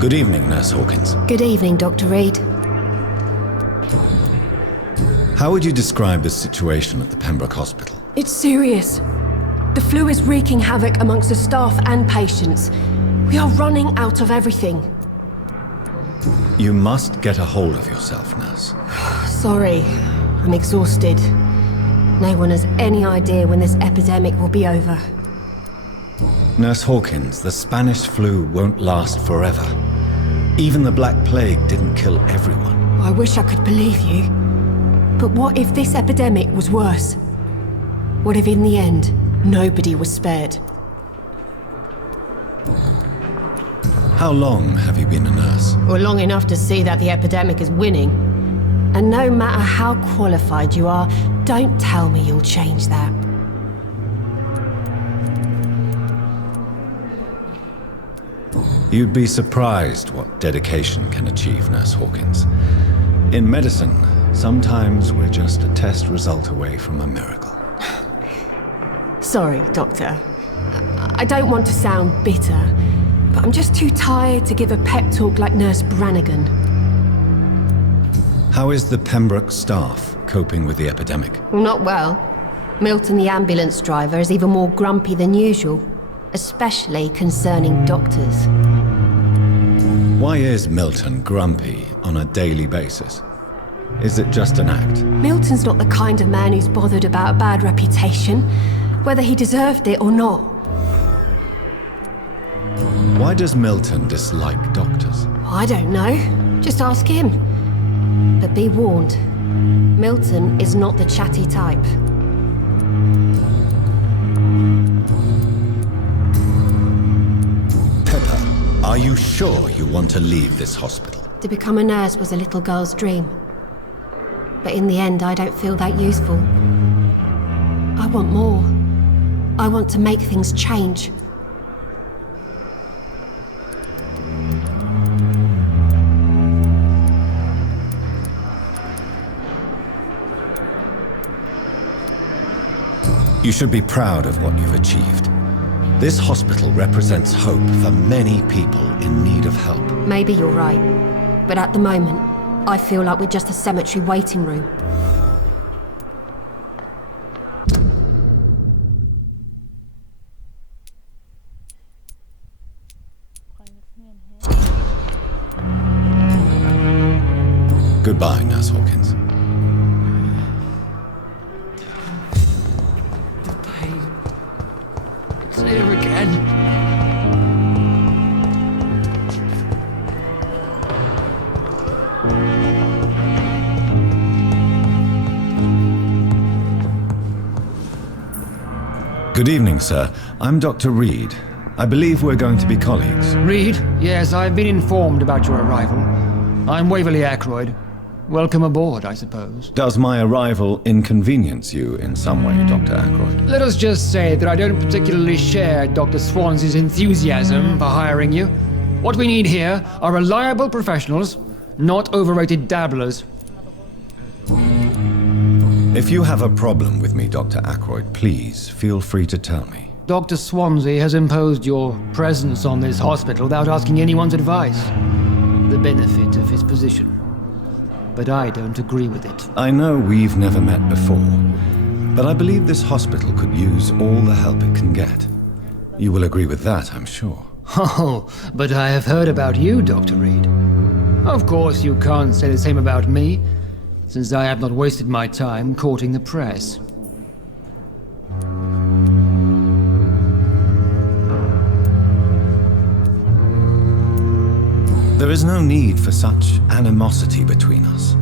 Good evening, Nurse Hawkins. Good evening, Dr. Reed. How would you describe the situation at the Pembroke Hospital? It's serious. The flu is wreaking havoc amongst the staff and patients. We are running out of everything. You must get a hold of yourself, Nurse. Sorry, I'm exhausted. No one has any idea when this epidemic will be over. Nurse Hawkins, the Spanish flu won't last forever. Even the Black Plague didn't kill everyone. I wish I could believe you. But what if this epidemic was worse? What if in the end, nobody was spared? How long have you been a nurse? Well, long enough to see that the epidemic is winning. And no matter how qualified you are, don't tell me you'll change that. You'd be surprised what dedication can achieve, Nurse Hawkins. In medicine, sometimes we're just a test result away from a miracle. Sorry, Doctor. I don't want to sound bitter, but I'm just too tired to give a pep talk like Nurse Brannigan. How is the Pembroke staff coping with the epidemic? Well, not well. Milton, the ambulance driver, is even more grumpy than usual, especially concerning doctors. Why is Milton grumpy on a daily basis? Is it just an act? Milton's not the kind of man who's bothered about a bad reputation, whether he deserved it or not. Why does Milton dislike doctors? I don't know. Just ask him. But be warned, Milton is not the chatty type. Pepper, are you sure you want to leave this hospital? To become a nurse was a little girl's dream. But in the end, I don't feel that useful. I want more. I want to make things change. You should be proud of what you've achieved. This hospital represents hope for many people in need of help. Maybe you're right. But at the moment, I feel like we're just a cemetery waiting room. Goodbye, Nurse Hawkins. The pain. It's here again. Good evening, sir. I'm Dr. Reed. I believe we're going to be colleagues. Reed? Yes, I've been informed about your arrival. I'm Waverly Ackroyd. Welcome aboard, I suppose. Does my arrival inconvenience you in some way, Dr. Ackroyd? Let us just say that I don't particularly share Dr. Swansea's enthusiasm for hiring you. What we need here are reliable professionals, not overrated dabblers. If you have a problem with me, Dr. Ackroyd, please feel free to tell me. Dr. Swansea has imposed your presence on this hospital without asking anyone's advice. The benefit of his position. But I don't agree with it. I know we've never met before, but I believe this hospital could use all the help it can get. You will agree with that, I'm sure. Oh, but I have heard about you, Dr. Reed. Of course, you can't say the same about me, since I have not wasted my time courting the press. There is no need for such animosity between us.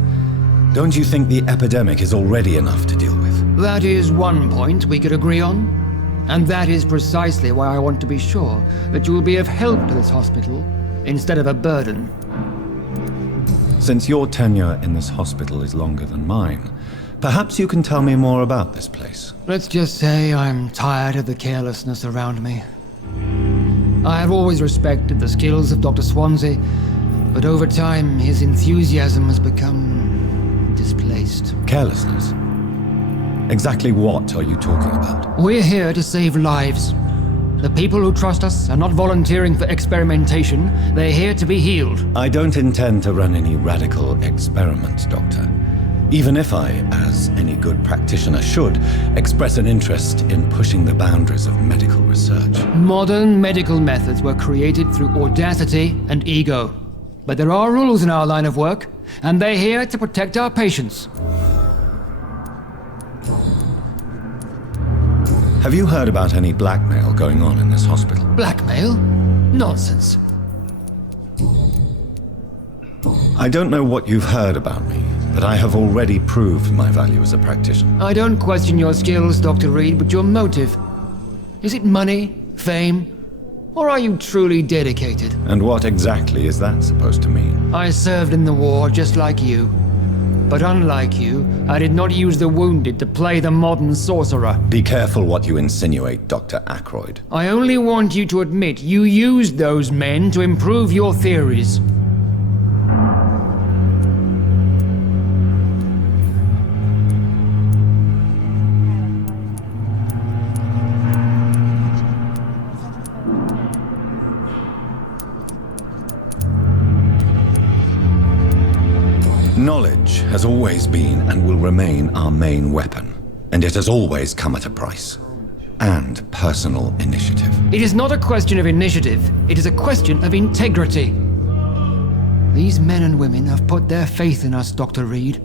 Don't you think the epidemic is already enough to deal with? That is one point we could agree on. And that is precisely why I want to be sure that you will be of help to this hospital, instead of a burden. Since your tenure in this hospital is longer than mine, perhaps you can tell me more about this place. Let's just say I'm tired of the carelessness around me. I have always respected the skills of Dr. Swansea, but over time his enthusiasm has become displaced. The people who trust us are not volunteering for experimentation. They're here to be healed. I don't intend to run any radical experiments, Doctor. Even if I, as any good practitioner should, express an interest in pushing the boundaries of medical research. Modern medical methods were created through audacity and ego. But there are rules in our line of work, and they're here to protect our patients. Have you heard about any blackmail going on in this hospital? Blackmail? Nonsense. I don't know what you've heard about me, but I have already proved my value as a practitioner. I don't question your skills, Dr. Reed, but your motive. Is it money, fame, or are you truly dedicated? And what exactly is that supposed to mean? I served in the war just like you. But unlike you, I did not use the wounded to play the modern sorcerer. Be careful what you insinuate, Dr. Ackroyd. I only want you to admit you used those men to improve your theories. Knowledge has always been and will remain our main weapon, and it has always come at a price. And personal initiative. It is not a question of initiative, it is a question of integrity. These men and women have put their faith in us, Dr. Reed.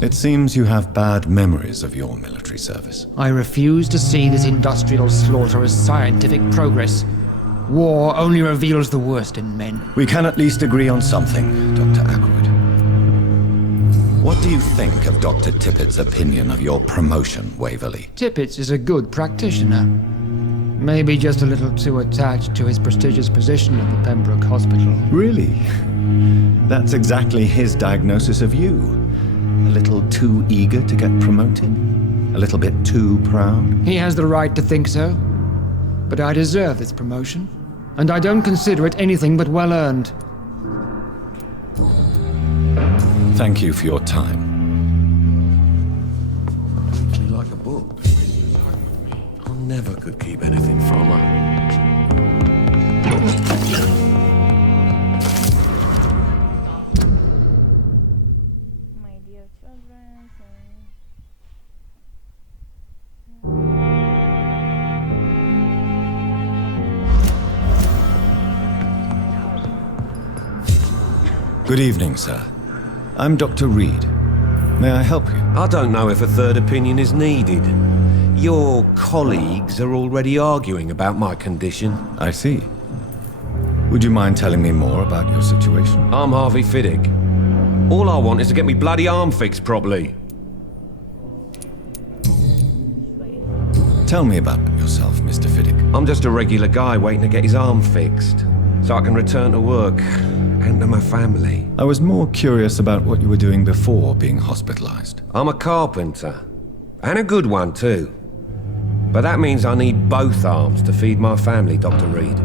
It seems you have bad memories of your military service. I refuse to see this industrial slaughter as scientific progress. War only reveals the worst in men. We can at least agree on something, Dr. Ackroyd. What do you think of Dr. Tippett's opinion of your promotion, Waverly? Tippett is a good practitioner. Maybe just a little too attached to his prestigious position at the Pembroke Hospital. Really? That's exactly his diagnosis of you. A little too eager to get promoted? A little bit too proud? He has the right to think so. But I deserve this promotion. And I don't consider it anything but well-earned. Thank you for your time. Treats me like a book. I never could keep anything from her. My dear children. Good evening, sir. I'm Dr. Reed. May I help you? I don't know if a third opinion is needed. Your colleagues are already arguing about my condition. I see. Would you mind telling me more about your situation? I'm Harvey Fiddick. All I want is to get me bloody arm fixed properly. Tell me about yourself, Mr. Fiddick. I'm just a regular guy waiting to get his arm fixed, so I can return to work and to my family. I was more curious about what you were doing before being hospitalized. I'm a carpenter, and a good one too. But that means I need both arms to feed my family, Dr. Reed.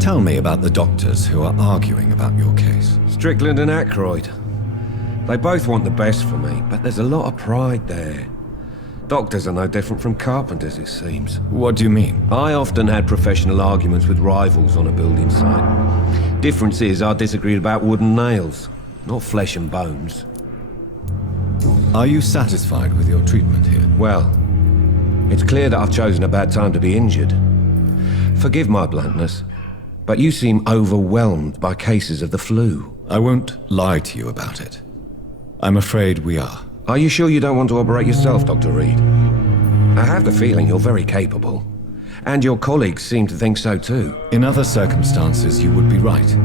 Tell me about the doctors who are arguing about your case. Strickland and Ackroyd. They both want the best for me, but there's a lot of pride there. Doctors are no different from carpenters, it seems. What do you mean? I often had professional arguments with rivals on a building site. Difference is I disagreed about wooden nails, not flesh and bones. Are you satisfied with your treatment here? Well, it's clear that I've chosen a bad time to be injured. Forgive my bluntness, but you seem overwhelmed by cases of the flu. I won't lie to you about it. I'm afraid we are. Are you sure you don't want to operate yourself, Dr. Reed? I have the feeling you're very capable. And your colleagues seem to think so too. In other circumstances, you would be right.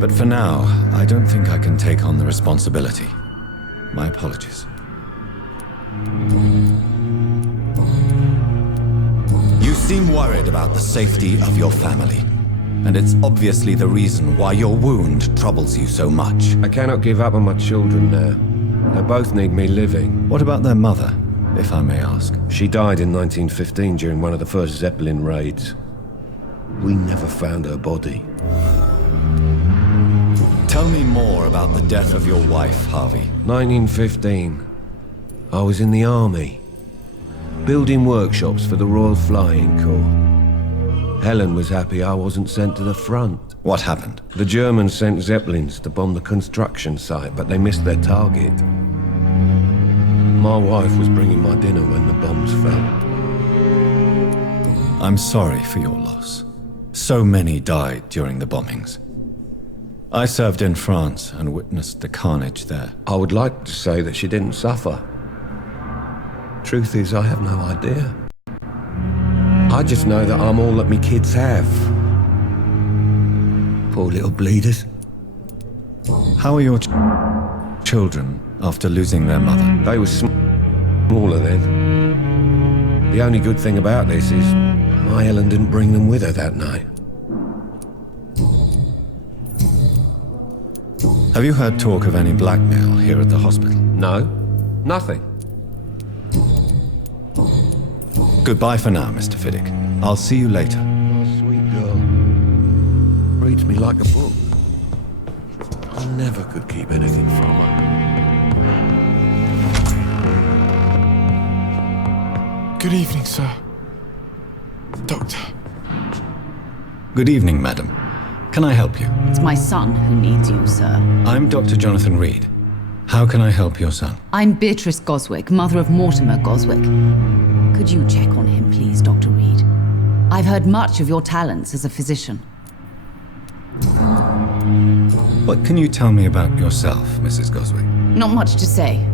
But for now, I don't think I can take on the responsibility. My apologies. You seem worried about the safety of your family. And it's obviously the reason why your wound troubles you so much. I cannot give up on my children now. They both need me living. What about their mother, if I may ask? She died in 1915 during one of the first Zeppelin raids. We never found her body. Tell me more about the death of your wife, Harvey. 1915. I was in the army. building workshops for the Royal Flying Corps. Helen was happy I wasn't sent to the front. What happened? The Germans sent Zeppelins to bomb the construction site, but they missed their target. My wife was bringing my dinner when the bombs fell. I'm sorry for your loss. So many died during the bombings. I served in France and witnessed the carnage there. I would like to say that she didn't suffer. Truth is, I have no idea. I just know that I'm all that me kids have. Poor little bleeders. How are your children after losing their mother? They were smaller then. The only good thing about this is my Helen didn't bring them with her that night. Have you heard talk of any blackmail here at the hospital? No, nothing. Goodbye for now, Mr. Fiddick. I'll see you later. Oh, sweet girl. Reads me like a book. I never could keep anything from her. Good evening, sir. Doctor. Good evening, madam. Can I help you? It's my son who needs you, sir. I'm Dr. Jonathan Reed. How can I help your son? I'm Beatrice Goswick, mother of Mortimer Goswick. Could you check on him, please, Dr. Reed? I've heard much of your talents as a physician. What can you tell me about yourself, Mrs. Goswick? Not much to say.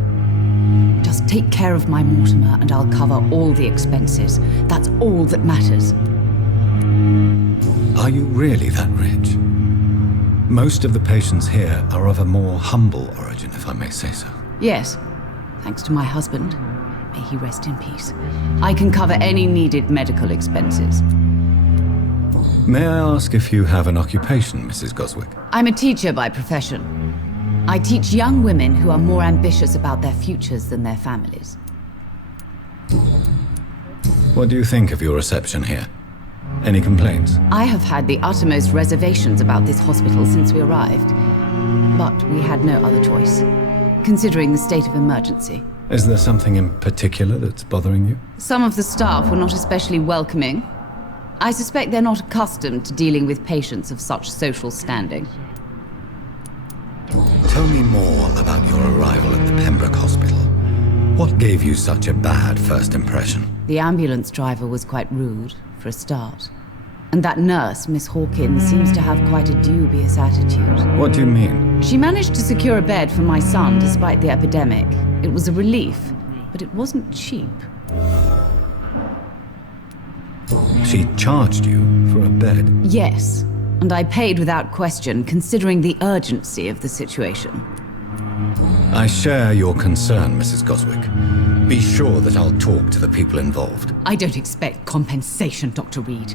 Just take care of my Mortimer and I'll cover all the expenses. That's all that matters. Are you really that rich? Most of the patients here are of a more humble origin, if I may say so. Yes, thanks to my husband. May he rest in peace. I can cover any needed medical expenses. May I ask if you have an occupation, Mrs. Goswick? I'm a teacher by profession. I teach young women who are more ambitious about their futures than their families. What do you think of your reception here? Any complaints? I have had the uttermost reservations about this hospital since we arrived. But we had no other choice, considering the state of emergency. Is there something in particular that's bothering you? Some of the staff were not especially welcoming. I suspect they're not accustomed to dealing with patients of such social standing. Tell me more about your arrival at the Pembroke Hospital. What gave you such a bad first impression? The ambulance driver was quite rude, for a start. And that nurse, Miss Hawkins, seems to have quite a dubious attitude. What do you mean? She managed to secure a bed for my son despite the epidemic. It was a relief, but it wasn't cheap. She charged you for a bed? Yes, and I paid without question, considering the urgency of the situation. I share your concern, Mrs. Goswick. Be sure that I'll talk to the people involved. I don't expect compensation, Dr. Reed.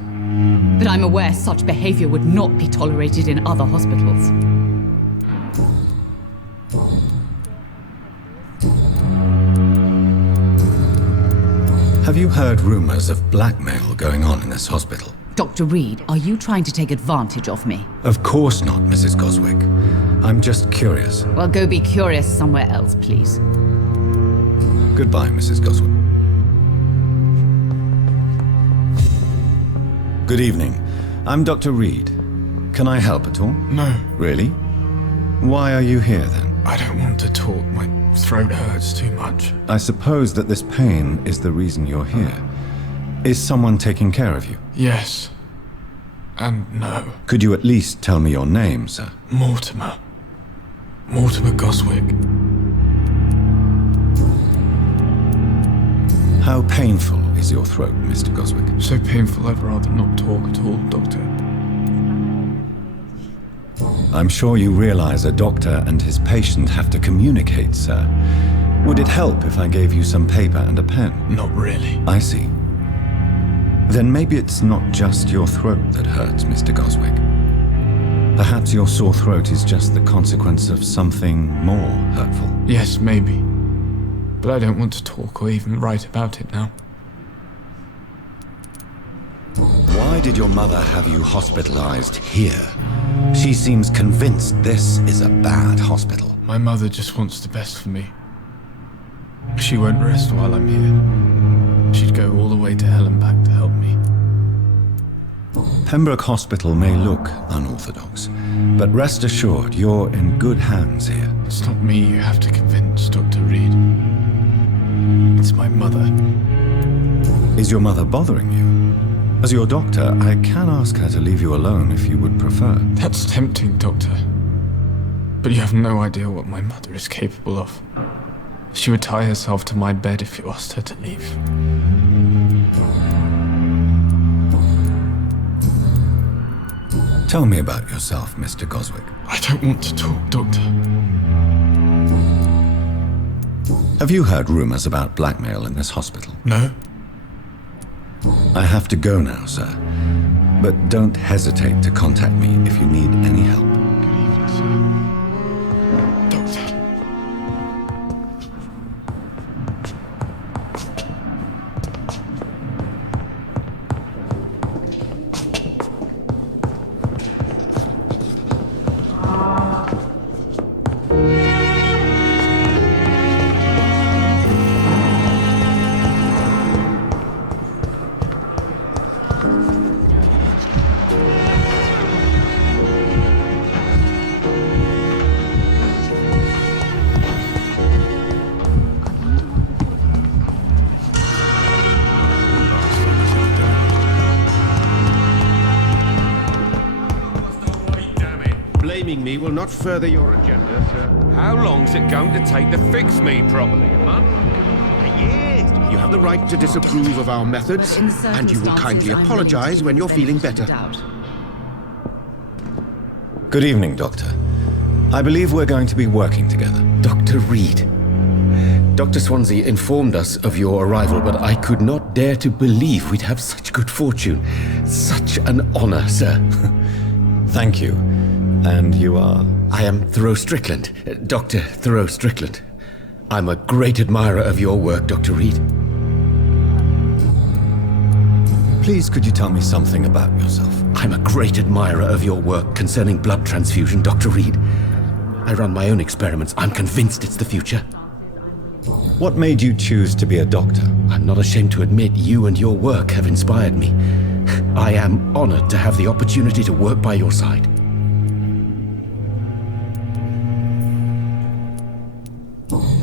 But I'm aware such behavior would not be tolerated in other hospitals. Have you heard rumors of blackmail going on in this hospital? Dr. Reed, are you trying to take advantage of me? Of course not, Mrs. Goswick. I'm just curious. Well, go be curious somewhere else, please. Goodbye, Mrs. Goswick. Good evening. I'm Dr. Reed. Can I help at all? No, Really? Why are you here then? I don't want to talk. My throat hurts too much. I suppose that this pain is the reason you're here. Is someone taking care of you? Yes. And no. Could you at least tell me your name, sir? Mortimer. Mortimer Goswick. How painful is your throat, Mr. Goswick? So painful I'd rather not talk at all, Doctor. I'm sure you realize a doctor and his patient have to communicate, sir. Would it help if I gave you some paper and a pen? Not really. I see. Then maybe it's not just your throat that hurts, Mr. Goswick. Perhaps your sore throat is just the consequence of something more hurtful. Yes, maybe. But I don't want to talk or even write about it now. Why did your mother have you hospitalized here? She seems convinced this is a bad hospital. My mother just wants the best for me. She won't rest while I'm here. She'd go all the way to hell and back to help me. Pembroke Hospital may look unorthodox, but rest assured you're in good hands here. It's not me you have to convince, Dr. Reed. It's my mother. Is your mother bothering you? As your doctor, I can ask her to leave you alone if you would prefer. That's tempting, Doctor. But you have no idea what my mother is capable of. She would tie herself to my bed if you asked her to leave. Tell me about yourself, Mr. Goswick. I don't want to talk, Doctor. Have you heard rumors about blackmail in this hospital? No? I have to go now, sir. But don't hesitate to contact me if you need any help. Doctor. Blaming me will not further your agenda, sir. How long's it going to take to fix me properly? A month? Yes. You have the right to disapprove of our methods, and you will kindly apologize when you're feeling better. Good evening, Doctor. I believe we're going to be working together. Dr. Reed. Dr. Swansea informed us of your arrival, but I could not dare to believe we'd have such good fortune. Such an honor, sir. Thank you. And you are? I am Thoreau Strickland, Dr. Thoreau Strickland. I'm a great admirer of your work, Dr. Reed. Please, could you tell me something about yourself? I'm a great admirer of your work concerning blood transfusion, Dr. Reed. I run my own experiments. I'm convinced it's the future. What made you choose to be a doctor? I'm not ashamed to admit you and your work have inspired me. I am honored to have the opportunity to work by your side.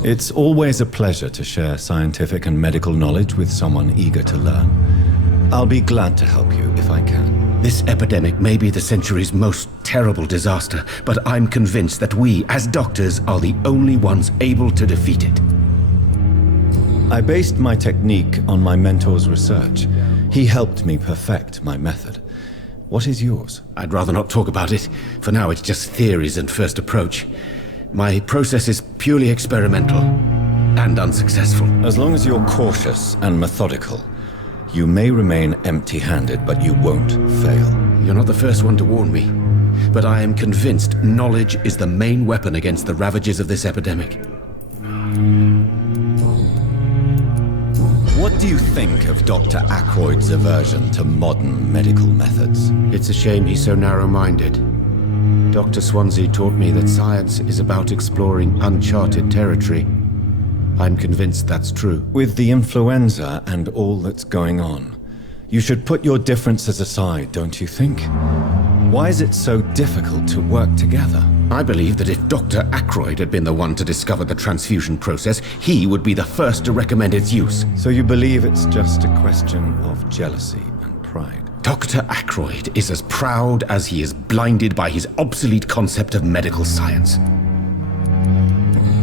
It's always a pleasure to share scientific and medical knowledge with someone eager to learn. I'll be glad to help you if I can. This epidemic may be the century's most terrible disaster, but I'm convinced that we, as doctors, are the only ones able to defeat it. I based my technique on my mentor's research. He helped me perfect my method. What is yours? I'd rather not talk about it. For now, it's just theories and first approach. My process is purely experimental and unsuccessful. As long as you're cautious and methodical, you may remain empty-handed, but you won't fail. You're not the first one to warn me, but I am convinced knowledge is the main weapon against the ravages of this epidemic. What do you think of Dr. Ackroyd's aversion to modern medical methods? It's a shame he's so narrow-minded. Dr. Swansea taught me that science is about exploring uncharted territory. I'm convinced that's true. With the influenza and all that's going on, you should put your differences aside, don't you think? Why is it so difficult to work together? I believe that if Dr. Ackroyd had been the one to discover the transfusion process, he would be the first to recommend its use. So you believe it's just a question of jealousy and pride? Dr. Ackroyd is as proud as he is blinded by his obsolete concept of medical science.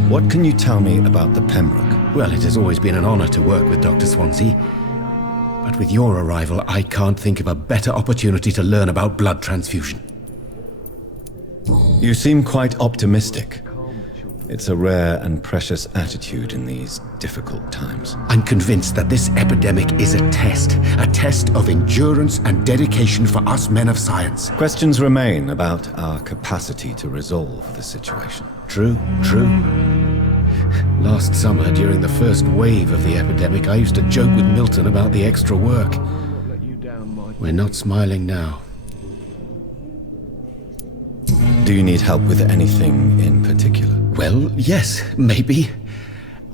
What can you tell me about the Pembroke? Well, it has always been an honor to work with Dr. Swansea. But with your arrival, I can't think of a better opportunity to learn about blood transfusion. You seem quite optimistic. It's a rare and precious attitude in these difficult times. I'm convinced that this epidemic is a test of endurance and dedication for us men of science. Questions remain about our capacity to resolve the situation. True. Last summer, during the first wave of the epidemic, I used to joke with Milton about the extra work. We're not smiling now. Do you need help with anything in particular? Well, yes, maybe.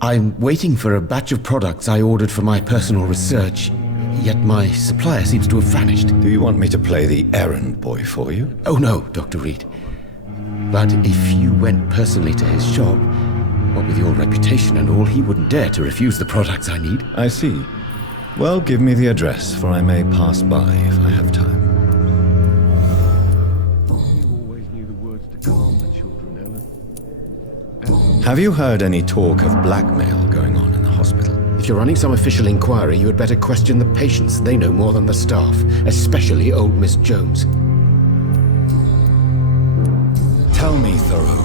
I'm waiting for a batch of products I ordered for my personal research, yet my supplier seems to have vanished. Do you want me to play the errand boy for you? Oh no, Dr. Reed. But if you went personally to his shop, what with your reputation and all, he wouldn't dare to refuse the products I need. I see. Well, give me the address, for I may pass by if I have time. Have you heard any talk of blackmail going on in the hospital? If you're running some official inquiry, you had better question the patients. They know more than the staff, especially old Miss Jones. Tell me, Thoreau,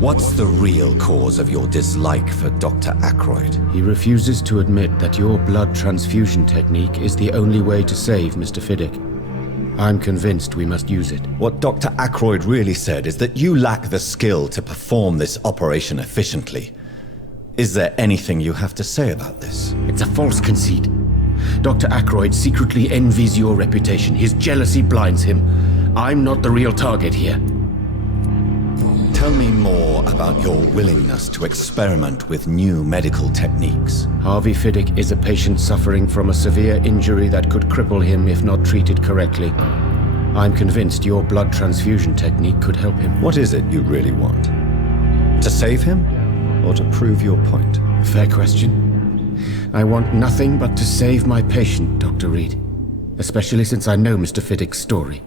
what's the real cause of your dislike for Dr. Ackroyd? He refuses to admit that your blood transfusion technique is the only way to save Mr. Fiddick. I'm convinced we must use it. What Dr. Ackroyd really said is that you lack the skill to perform this operation efficiently. Is there anything you have to say about this? It's a false conceit. Dr. Ackroyd secretly envies your reputation. His jealousy blinds him. I'm not the real target here. Tell me more about your willingness to experiment with new medical techniques. Harvey Fiddick is a patient suffering from a severe injury that could cripple him if not treated correctly. I'm convinced your blood transfusion technique could help him. What is it you really want? To save him, or to prove your point? Fair question. I want nothing but to save my patient, Dr. Reed. Especially since I know Mr. Fiddick's story.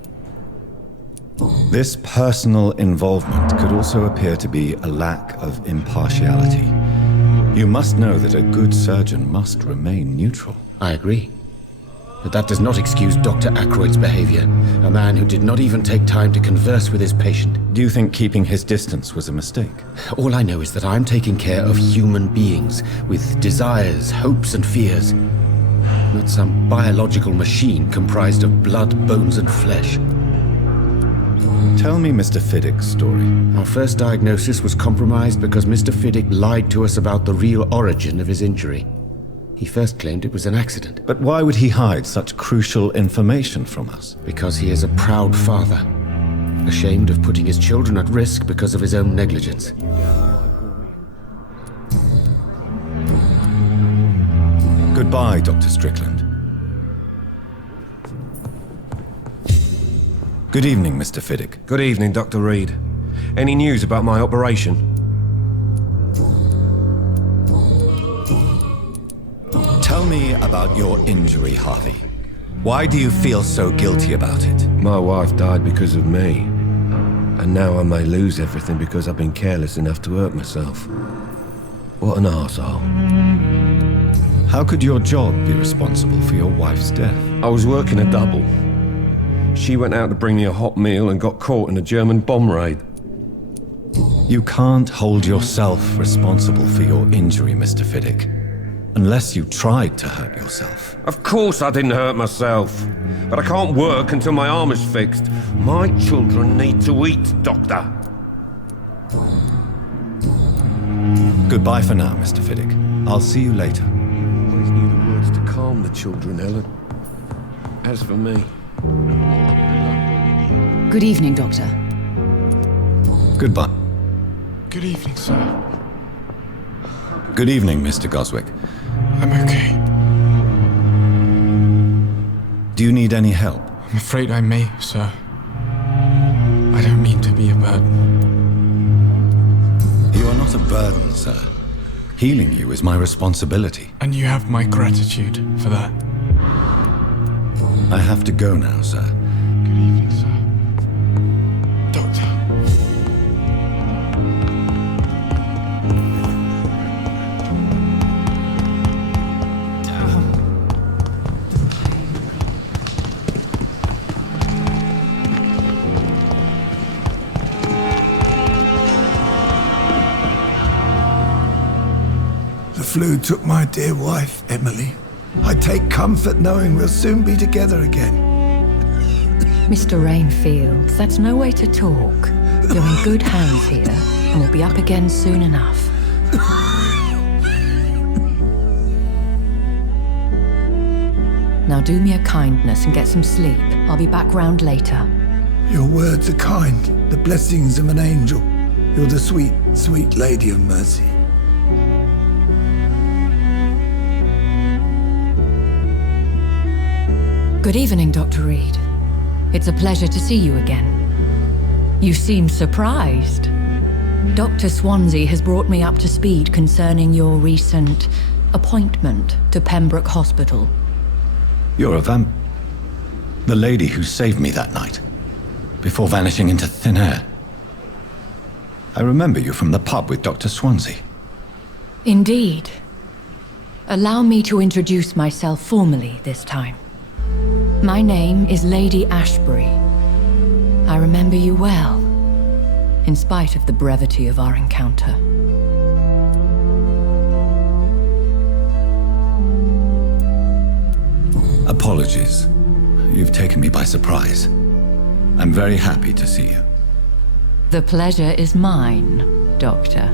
This personal involvement could also appear to be a lack of impartiality. You must know that a good surgeon must remain neutral. I agree. But that does not excuse Dr. Ackroyd's behavior. A man who did not even take time to converse with his patient. Do you think keeping his distance was a mistake? All I know is that I'm taking care of human beings with desires, hopes, and fears. Not some biological machine comprised of blood, bones, and flesh. Tell me Mr. Fiddick's story. Our first diagnosis was compromised because Mr. Fiddick lied to us about the real origin of his injury. He first claimed it was an accident. But why would he hide such crucial information from us? Because he is a proud father, ashamed of putting his children at risk because of his own negligence. Goodbye, Dr. Strickland. Good evening, Mr. Fiddick. Good evening, Dr. Reed. Any news about my operation? Tell me about your injury, Harvey. Why do you feel so guilty about it? My wife died because of me. And now I may lose everything because I've been careless enough to hurt myself. What an arsehole. How could your job be responsible for your wife's death? I was working a double. She went out to bring me a hot meal and got caught in a German bomb raid. You can't hold yourself responsible for your injury, Mr. Fiddick. Unless you tried to hurt yourself. Of course I didn't hurt myself. But I can't work until my arm is fixed. My children need to eat, Doctor. Goodbye for now, Mr. Fiddick. I'll see you later. I always knew the words to calm the children, Ellen. As for me... Good evening, Doctor. Goodbye. Good evening, sir. Good evening, Mr. Goswick. I'm okay. Do you need any help? I'm afraid I may, sir. I don't mean to be a burden. You are not a burden, sir. Healing you is my responsibility. And you have my gratitude for that. I have to go now, sir. Good evening, sir. Doctor. The flu took my dear wife, Emily. I take comfort knowing we'll soon be together again. Mr. Rainfield, that's no way to talk. You're in good hands here, and we'll be up again soon enough. Now do me a kindness and get some sleep. I'll be back round later. Your words are kind, the blessings of an angel. You're the sweet, sweet Lady of Mercy. Good evening, Dr. Reed. It's a pleasure to see you again. You seem surprised. Dr. Swansea has brought me up to speed concerning your recent appointment to Pembroke Hospital. You're a the lady who saved me that night, before vanishing into thin air. I remember you from the pub with Dr. Swansea. Indeed. Allow me to introduce myself formally this time. My name is Lady Ashbury. I remember you well, in spite of the brevity of our encounter. Apologies. You've taken me by surprise. I'm very happy to see you. The pleasure is mine, Doctor.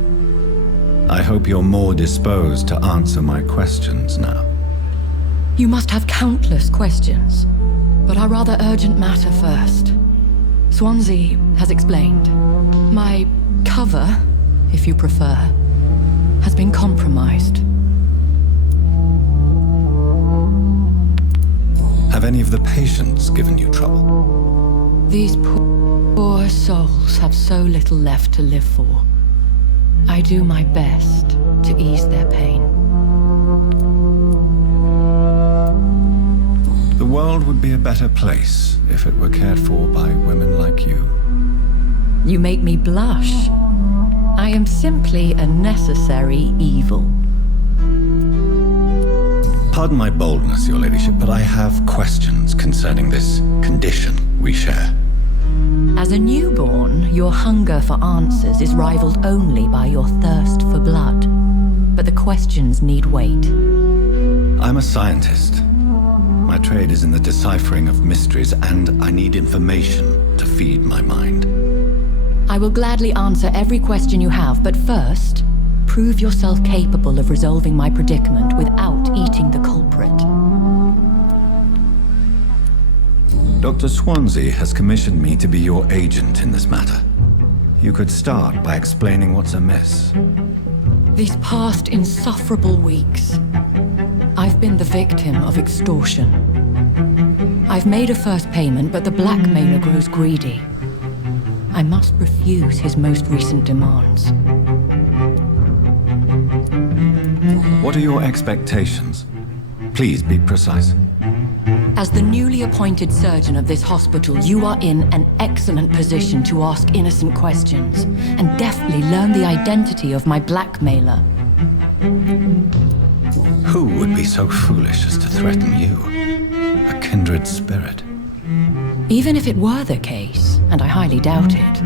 I hope you're more disposed to answer my questions now. You must have countless questions, but our rather urgent matter first. Swansea has explained. My cover, if you prefer, has been compromised. Have any of the patients given you trouble? These poor souls have so little left to live for. I do my best to ease their pain. The world would be a better place if it were cared for by women like you. You make me blush. I am simply a necessary evil. Pardon my boldness, Your Ladyship, but I have questions concerning this condition we share. As a newborn, your hunger for answers is rivaled only by your thirst for blood. But the questions need wait. I'm a scientist. My trade is in the deciphering of mysteries, and I need information to feed my mind. I will gladly answer every question you have, but first, prove yourself capable of resolving my predicament without eating the culprit. Dr. Swansea has commissioned me to be your agent in this matter. You could start by explaining what's amiss. These past insufferable weeks, I've been the victim of extortion. I've made a first payment, but the blackmailer grows greedy. I must refuse his most recent demands. What are your expectations? Please be precise. As the newly appointed surgeon of this hospital, you are in an excellent position to ask innocent questions and deftly learn the identity of my blackmailer. Who would be so foolish as to threaten you? A kindred spirit. Even if it were the case, and I highly doubt it,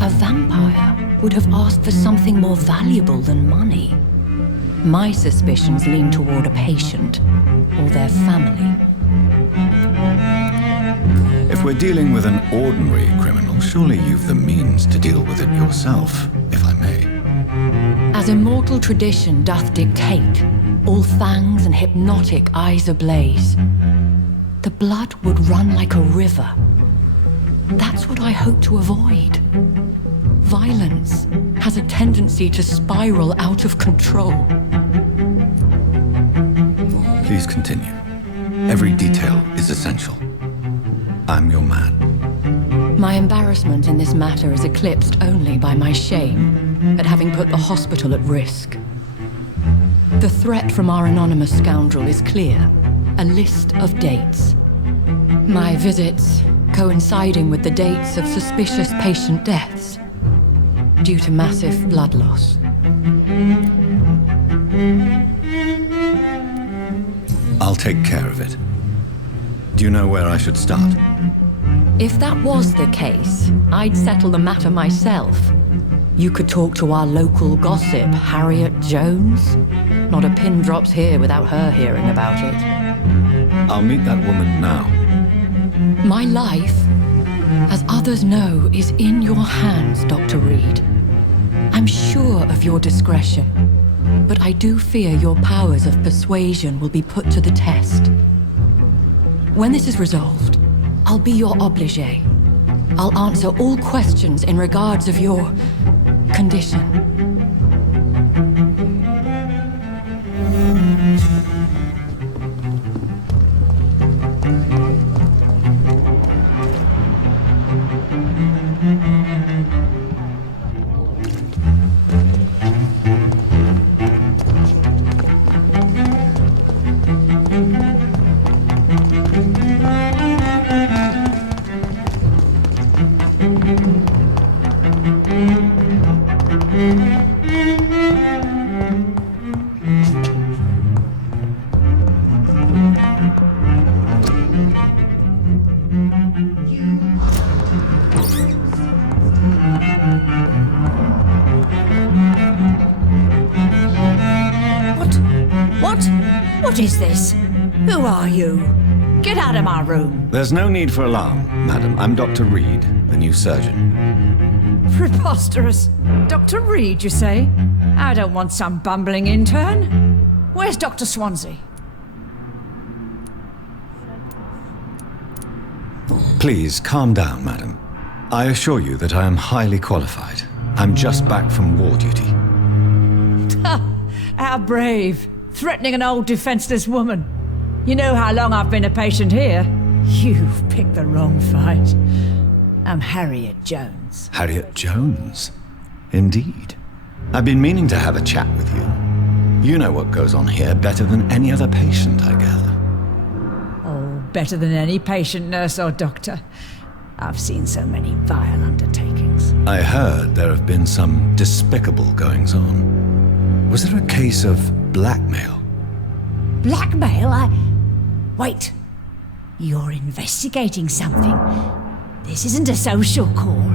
a vampire would have asked for something more valuable than money. My suspicions lean toward a patient or their family. If we're dealing with an ordinary criminal, surely you've the means to deal with it yourself, if I may. As immortal tradition doth dictate, all fangs and hypnotic eyes ablaze, the blood would run like a river. That's what I hope to avoid. Violence has a tendency to spiral out of control. Please continue. Every detail is essential. I'm your man. My embarrassment in this matter is eclipsed only by my shame at having put the hospital at risk. The threat from our anonymous scoundrel is clear. A list of dates. My visits coinciding with the dates of suspicious patient deaths due to massive blood loss. I'll take care of it. Do you know where I should start? If that was the case, I'd settle the matter myself. You could talk to our local gossip, Harriet Jones. Not a pin drops here without her hearing about it. I'll meet that woman now. My life, as others know, is in your hands, Dr. Reed. I'm sure of your discretion, but I do fear your powers of persuasion will be put to the test. When this is resolved, I'll be your obligé. I'll answer all questions in regards of your condition. is this? Who are you? Get out of my room. There's no need for alarm, madam. I'm Dr. Reed, the new surgeon. Preposterous. Dr. Reed, you say? I don't want some bumbling intern. Where's Dr. Swansea? Please, calm down, madam. I assure you that I am highly qualified. I'm just back from war duty. How brave. Threatening an old defenseless woman. You know how long I've been a patient here? You've picked the wrong fight. I'm Harriet Jones. Harriet Jones? Indeed. I've been meaning to have a chat with you. You know what goes on here better than any other patient, I gather. Oh, better than any patient, nurse or doctor. I've seen so many vile undertakings. I heard there have been some despicable goings-on. Was there a case of blackmail? Blackmail? Wait. You're investigating something. This isn't a social call.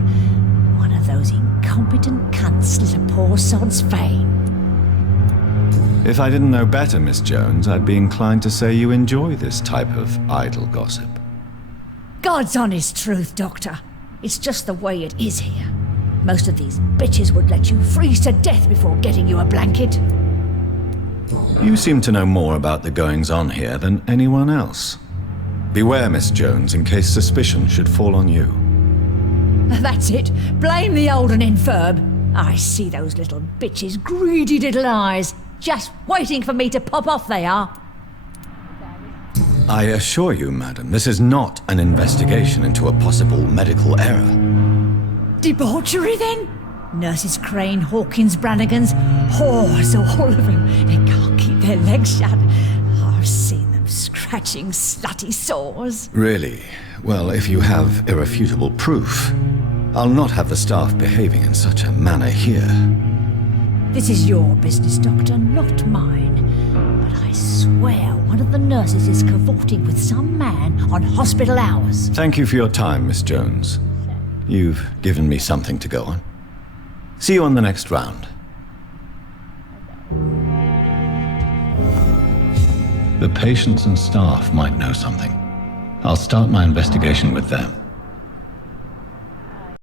One of those incompetent cunts slit a poor sod's fame. If I didn't know better, Miss Jones, I'd be inclined to say you enjoy this type of idle gossip. God's honest truth, Doctor. It's just the way it is here. Most of these bitches would let you freeze to death before getting you a blanket. You seem to know more about the goings-on here than anyone else. Beware, Miss Jones, in case suspicion should fall on you. That's it. Blame the old and infirm. I see those little bitches' greedy little eyes. Just waiting for me to pop off, they are. I assure you, madam, this is not an investigation into a possible medical error. Debauchery, then? Nurses Crane, Hawkins, Brannigans, whores, all of them. They can't keep their legs shut. I've seen them scratching slutty sores. Really? Well, if you have irrefutable proof, I'll not have the staff behaving in such a manner here. This is your business, Doctor, not mine. But I swear one of the nurses is cavorting with some man on hospital hours. Thank you for your time, Miss Jones. You've given me something to go on. See you on the next round. The patients and staff might know something. I'll start my investigation with them.